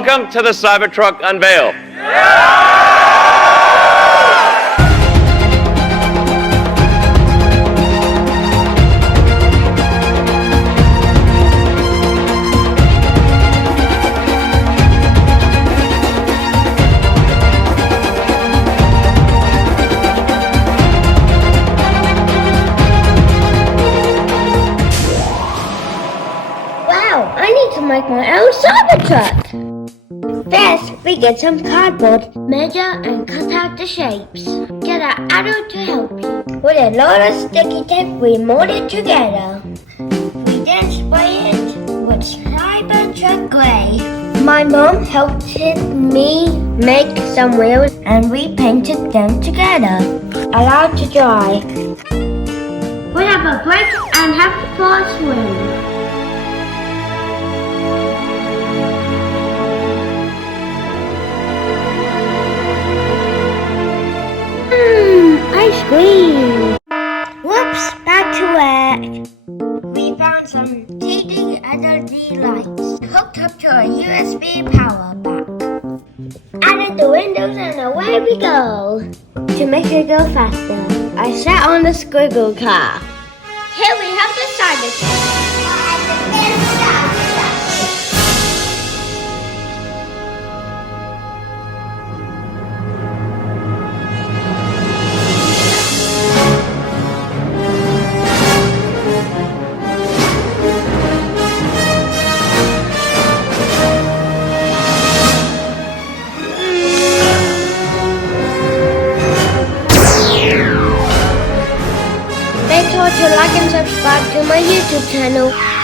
Welcome to the Cybertruck unveil. Wow, I need to make my own Cybertruck. First, we get some cardboard, measure and cut out the shapes. Get an adult to help you. With a lot of sticky tape, we mold it together. We then spray it with Cybertruck Grey. My mom helped me make some wheels and we painted them together. Allowed to dry. We have a break and have for a swim. Ice cream! Whoops, back to work. We found some heating LED lights hooked up to a USB power bank. Added the windows and away we go. To make it go faster, I sat on the squiggle car. Here we have the Cybertruck. Make sure to like and subscribe to my YouTube channel.